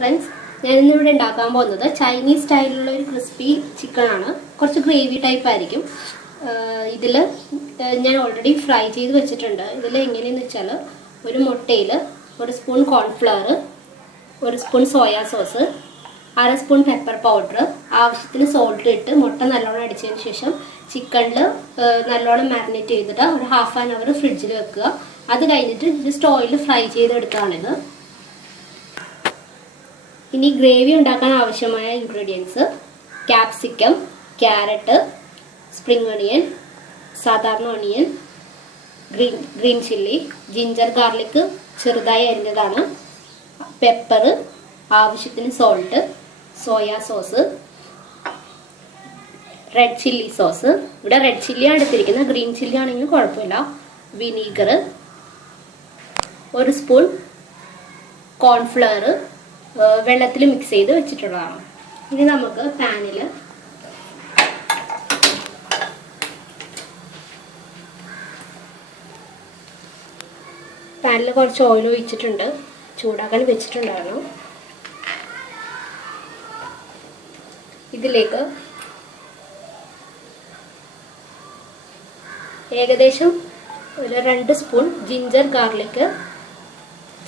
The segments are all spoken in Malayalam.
ഫ്രണ്ട്സ്, ഞാനിന്നിവിടെ ഉണ്ടാക്കാൻ പോകുന്നത് ചൈനീസ് സ്റ്റൈലിലുള്ള ഒരു ക്രിസ്പി ചിക്കനാണ്. കുറച്ച് ഗ്രേവി ടൈപ്പ് ആയിരിക്കും. ഇതിൽ ഞാൻ ഓൾറെഡി ഫ്രൈ ചെയ്ത് വെച്ചിട്ടുണ്ട്. ഇതിൽ എങ്ങനെയെന്ന് വെച്ചാൽ ഒരു മുട്ടയിൽ 1 spoon cornflour, 1 spoon soya sauce, 1/2 spoon pepper powder, ആവശ്യത്തിന് സോൾട്ട് ഇട്ട് മുട്ട നല്ലോണം അടിച്ചതിന് ശേഷം ചിക്കനിൽ നല്ലോണം മാരിനേറ്റ് ചെയ്തിട്ട് ഒരു ½ ആൻ അവർ ഫ്രിഡ്ജിൽ വെക്കുക. അത് കഴിഞ്ഞിട്ട് ജസ്റ്റ് ഓയിൽ ഫ്രൈ ചെയ്തെടുക്കുകയാണിത്. ഇനി ഗ്രേവി ഉണ്ടാക്കാൻ ആവശ്യമായ ingredients: capsicum, carrot, spring onion, സാധാരണ onion, green chilli, ginger garlic ചെറുതായി അരിഞ്ഞതാണ്, പെപ്പർ, ആവശ്യത്തിന് salt, soya sauce, red chilli sauce. ഇവിടെ റെഡ് ചില്ലിയാണ് എടുത്തിരിക്കുന്നത്, ഗ്രീൻ ചില്ലി ആണെങ്കിൽ കുഴപ്പമില്ല. വിനീഗർ, 1 സ്പൂൺ കോൺഫ്ലവർ വെള്ളത്തിൽ മിക്സ് ചെയ്ത് വെച്ചിട്ടുള്ളതാണ്. ഇനി നമുക്ക് പാനിൽ കുറച്ച് ഓയിൽ ഒഴിച്ചിട്ടുണ്ട്, ചൂടാക്കാൻ വെച്ചിട്ടുണ്ടായിരുന്നു. ഇതിലേക്ക് ഏകദേശം ഒരു 2 സ്പൂൺ ജിഞ്ചർ ഗാർലിക്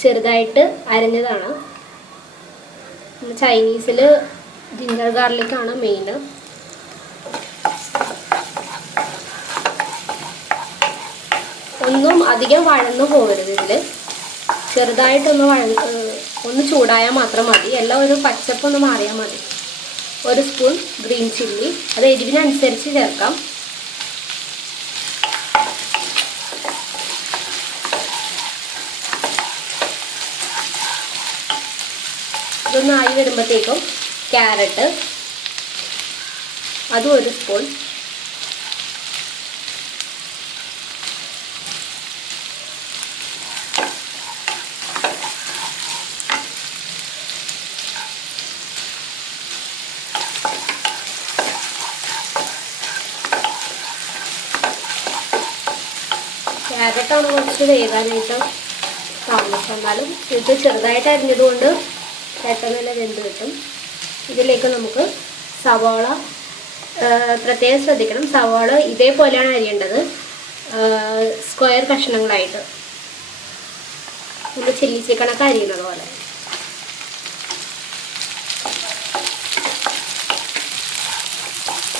ചെറുതായിട്ട് അരിഞ്ഞതാണ്. ചൈനീസിൽ ജിഞ്ചർ ഗാർലിക്കാണ് മെയിൻ. ഒന്നും അധികം വഴന്നു പോകരുത്. ഇതിൽ ചെറുതായിട്ടൊന്ന് ഒന്ന് ചൂടായാൽ മാത്രം മതി. എല്ലാം ഒരു പച്ചപ്പൊന്ന് മാറിയാൽ മതി. 1 സ്പൂൺ ഗ്രീൻ ചില്ലി, അത് എരിവിനനുസരിച്ച് ചേർക്കാം. ഇതൊന്ന് ആയി വരുമ്പോഴത്തേക്കും ക്യാരറ്റ്, അതും 1 സ്പൂൺ, ക്യാരറ്റാണ് കുറച്ച് വേകാനായിട്ട് താമസം. എന്നാലും ഇത് ചെറുതായിട്ട് അരിഞ്ഞതുകൊണ്ട് പെട്ടെന്ന് വെന്ത് കിട്ടും. ഇതിലേക്ക് നമുക്ക് സവാള പ്രത്യേകം ശ്രദ്ധിക്കണം. സവാള ഇതേപോലെയാണ് അരിയേണ്ടത്, സ്ക്വയർ കഷ്ണങ്ങളായിട്ട്, നമ്മൾ ചില്ലി ചിക്കനൊക്കെ അരിയുന്നത് പോലെ.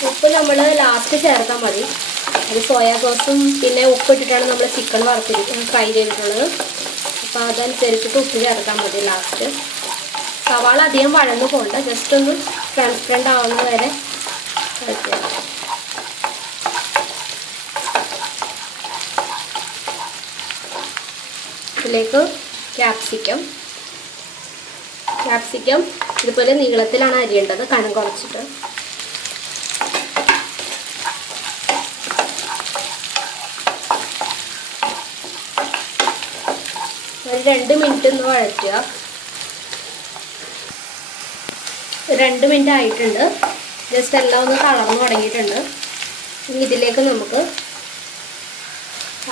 ഉപ്പ് നമ്മൾ ലാസ്റ്റ് ചേർത്താൽ മതി. അത് സോയാ സോസും പിന്നെ ഉപ്പിട്ടിട്ടാണ് നമ്മൾ ചിക്കൻ ഫ്രൈ ചെയ്തിട്ടുള്ളത്. അപ്പോൾ അതനുസരിച്ചിട്ട് ഉപ്പ് ചേർത്താൽ മതി ലാസ്റ്റ്. സവാള അധികം വഴന്നു പോകണ്ട, ജസ്റ്റ് ഒന്ന് ട്രാൻസ്പെറൻ്റ് ആവുന്ന വരെ കഴിക്കുക. ഇതിലേക്ക് ക്യാപ്സിക്കം ഇതുപോലെ നീളത്തിലാണ് അരിയേണ്ടത്, കനം കുറച്ചിട്ട്. ഒരു 2 മിനിറ്റ് ഒന്ന് വഴറ്റുക. 2 മിനിറ്റ് ആയിട്ടുണ്ട്. ജസ്റ്റ് എല്ലാം ഒന്ന് തളർന്നു തുടങ്ങിയിട്ടുണ്ട്. ഇനി ഇതിലേക്ക് നമുക്ക്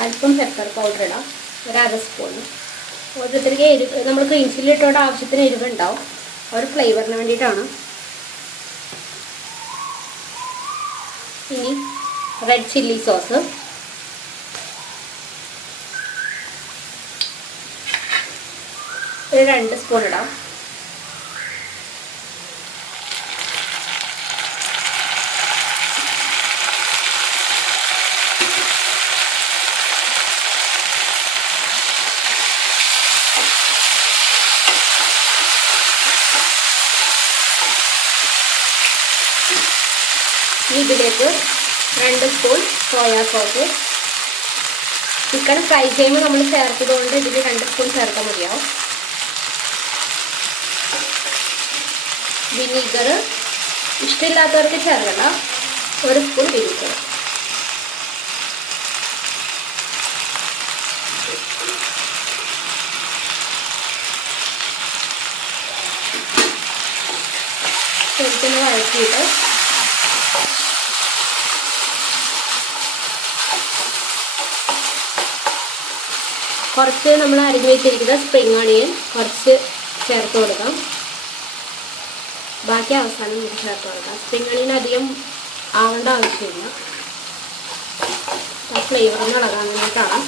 അല്പം പെപ്പർ പൗഡർ ഇടാം, ഒരു 1/2 സ്പൂൺ. ഓരോരുത്തർക്ക് എരിവ്, നമ്മൾ ഗ്രീൻ ചില്ലി ഇട്ടോണ്ട് ആവശ്യത്തിന് എരിവുണ്ടാവും, ഒരു ഫ്ലേവറിന് വേണ്ടിയിട്ടാണ്. ഇനി റെഡ് ചില്ലി സോസ്, ഒരു 2 സ്പൂൺ ഇടാം. ഇതിലേക്ക് 2 spoon soya sauce. Chicken fry ചെയ്യുമ്പോൾ നമ്മൾ ചേർത്തതുകൊണ്ട് ഇതിൽ 2 സ്പൂൺ ചേർത്താൽ മതിയാവും. വിനീഗർ ഇഷ്ടമില്ലാത്തവർക്ക് ചേർക്കണ്ട, 1 സ്പൂൺ വിനീഗർ. ശരിക്കും വഴറ്റിയിട്ട് കുറച്ച് നമ്മൾ അരിഞ്ഞു വെച്ചിരിക്കുന്ന സ്പ്രിംഗ് ഓണിയൻ കുറച്ച് ചേർത്ത് കൊടുക്കാം. ബാക്കി അവസാനം നമുക്ക് ചേർത്ത് കൊടുക്കാം. സ്പ്രിംഗ് അണിയൻ അധികം ആവേണ്ട ആവശ്യമില്ല, ആ ഫ്ലേവർ ഒന്ന് ഇളകാൻ വേണ്ടിയിട്ടാണ്.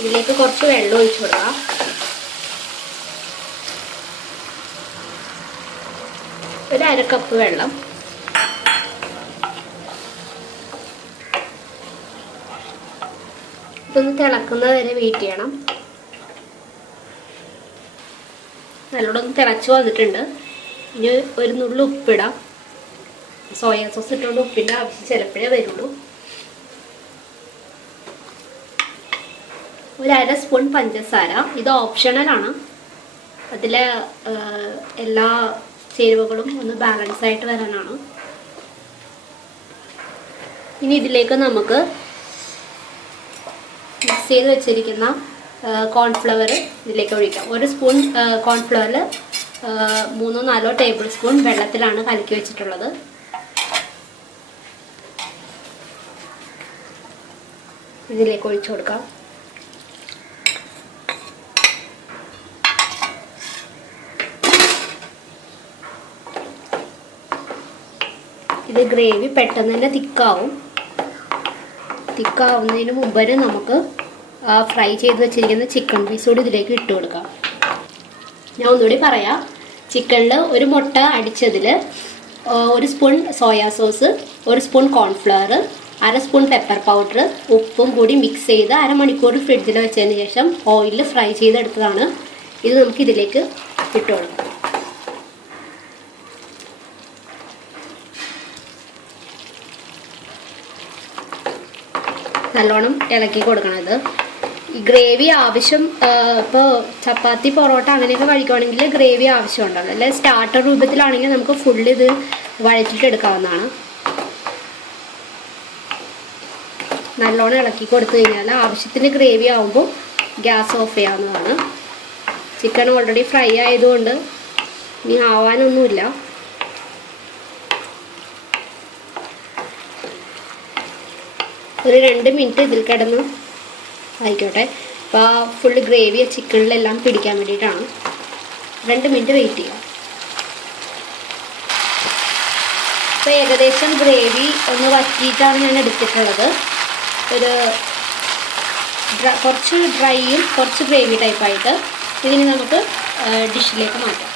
ഇതിലേക്ക് കുറച്ച് വെള്ളം ഒഴിച്ചു കൊടുക്കാം. ഒരു 1/2 കപ്പ് വെള്ളം. ഇതൊന്ന് തിളക്കുന്നത് വരെ വെയിറ്റ് ചെയ്യണം. നല്ലോണം തിളച്ച് വന്നിട്ടുണ്ട്. ഇനി ഒരു നുള്ളു ഉപ്പിടാം. സോയാ സോസ് ഇട്ടുകൊണ്ട് ഉപ്പിൻ്റെ ആവശ്യം ചിലപ്പോഴേ വരുള്ളൂ. ഒരു 1/2 സ്പൂൺ പഞ്ചസാര. ഇത് ഓപ്ഷണലാണ്. അതിലെ എല്ലാ ചേരുവകളും ഒന്ന് ബാലൻസ് ആയിട്ട് വരാനാണ്. ഇനി ഇതിലേക്ക് നമുക്ക് മിക്സ് ചെയ്ത് വെച്ചിരിക്കുന്ന കോൺഫ്ലവർ ഇതിലേക്ക് ഒഴിക്കാം. 1 സ്പൂൺ കോൺഫ്ലവറിൽ 3-4 ടേബിൾ സ്പൂൺ വെള്ളത്തിലാണ് കലക്കി വെച്ചിട്ടുള്ളത്. ഇതിലേക്ക് ഒഴിച്ചു കൊടുക്കാം. ഇത് ഗ്രേവി പെട്ടെന്ന് തന്നെ തിക്കാവുന്നതിന് മുമ്പ് നമുക്ക് ഫ്രൈ ചെയ്ത് വെച്ചിരിക്കുന്ന ചിക്കൻ പീസ് കൂടി ഇതിലേക്ക് ഇട്ട് കൊടുക്കാം. ഞാൻ ഒന്നുകൂടി പറയാം. ചിക്കനിൽ ഒരു മുട്ട അടിച്ചതിൽ 1 spoon soya sauce, 1 spoon cornflour, 1/2 spoon pepper powder, ഉപ്പും കൂടി മിക്സ് ചെയ്ത് 1/2 മണിക്കൂർ ഫ്രിഡ്ജിൽ വെച്ചതിന് ശേഷം ഓയിലിൽ ഫ്രൈ ചെയ്തെടുത്തതാണ്. ഇത് നമുക്ക് ഇതിലേക്ക് ഇട്ട് കൊടുക്കാം. നല്ലോണം ഇളക്കി കൊടുക്കണം. ഇത് ഈ ഗ്രേവി ആവശ്യം ഇപ്പോൾ ചപ്പാത്തി പൊറോട്ട അങ്ങനെയൊക്കെ കഴിക്കുവാണെങ്കിൽ ഗ്രേവി ആവശ്യമുണ്ടല്ലോ. അല്ലെ സ്റ്റാർട്ടർ രൂപത്തിലാണെങ്കിൽ നമുക്ക് ഫുള്ള് ഇത് വഴറ്റിട്ട് എടുക്കാവുന്നതാണ്. നല്ലോണം ഇളക്കി കൊടുത്തു കഴിഞ്ഞാൽ ആവശ്യത്തിന് ഗ്രേവി ആകുമ്പോൾ ഗ്യാസ് ഓഫ് ചെയ്യാവുന്നതാണ്. ചിക്കൻ ഓൾറെഡി ഫ്രൈ ആയതുകൊണ്ട് ഇനി ആവാനൊന്നുമില്ല. ഒരു 2 മിനിറ്റ് ഇതിൽ കിടന്ന് ആയിക്കോട്ടെ. അപ്പോൾ ആ ഫുള്ള് ഗ്രേവി ചിക്കനിലെല്ലാം പിടിക്കാൻ വേണ്ടിയിട്ടാണ്. 2 മിനിറ്റ് വെയിറ്റ് ചെയ്യാം. അപ്പോൾ ഏകദേശം ഗ്രേവി ഒന്ന് വറ്റിയിട്ടാണ് ഞാൻ എടുത്തിട്ടുള്ളത്. കുറച്ച് ഡ്രൈയും കുറച്ച് ഗ്രേവി ടൈപ്പായിട്ട്. ഇതിന് നമുക്ക് ഡിഷിലേക്ക് മാറ്റാം.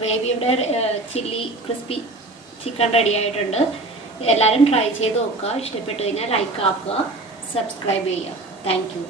ഗ്രേവിയുടെ ചില്ലി ക്രിസ്പി ചിക്കൻ റെഡി ആയിട്ടുണ്ട്. എല്ലാവരും ട്രൈ ചെയ്ത് നോക്കുക. ഇഷ്ടപ്പെട്ടു കഴിഞ്ഞാൽ ലൈക്ക് ആക്കുക, സബ്സ്ക്രൈബ് ചെയ്യുക. Thank you.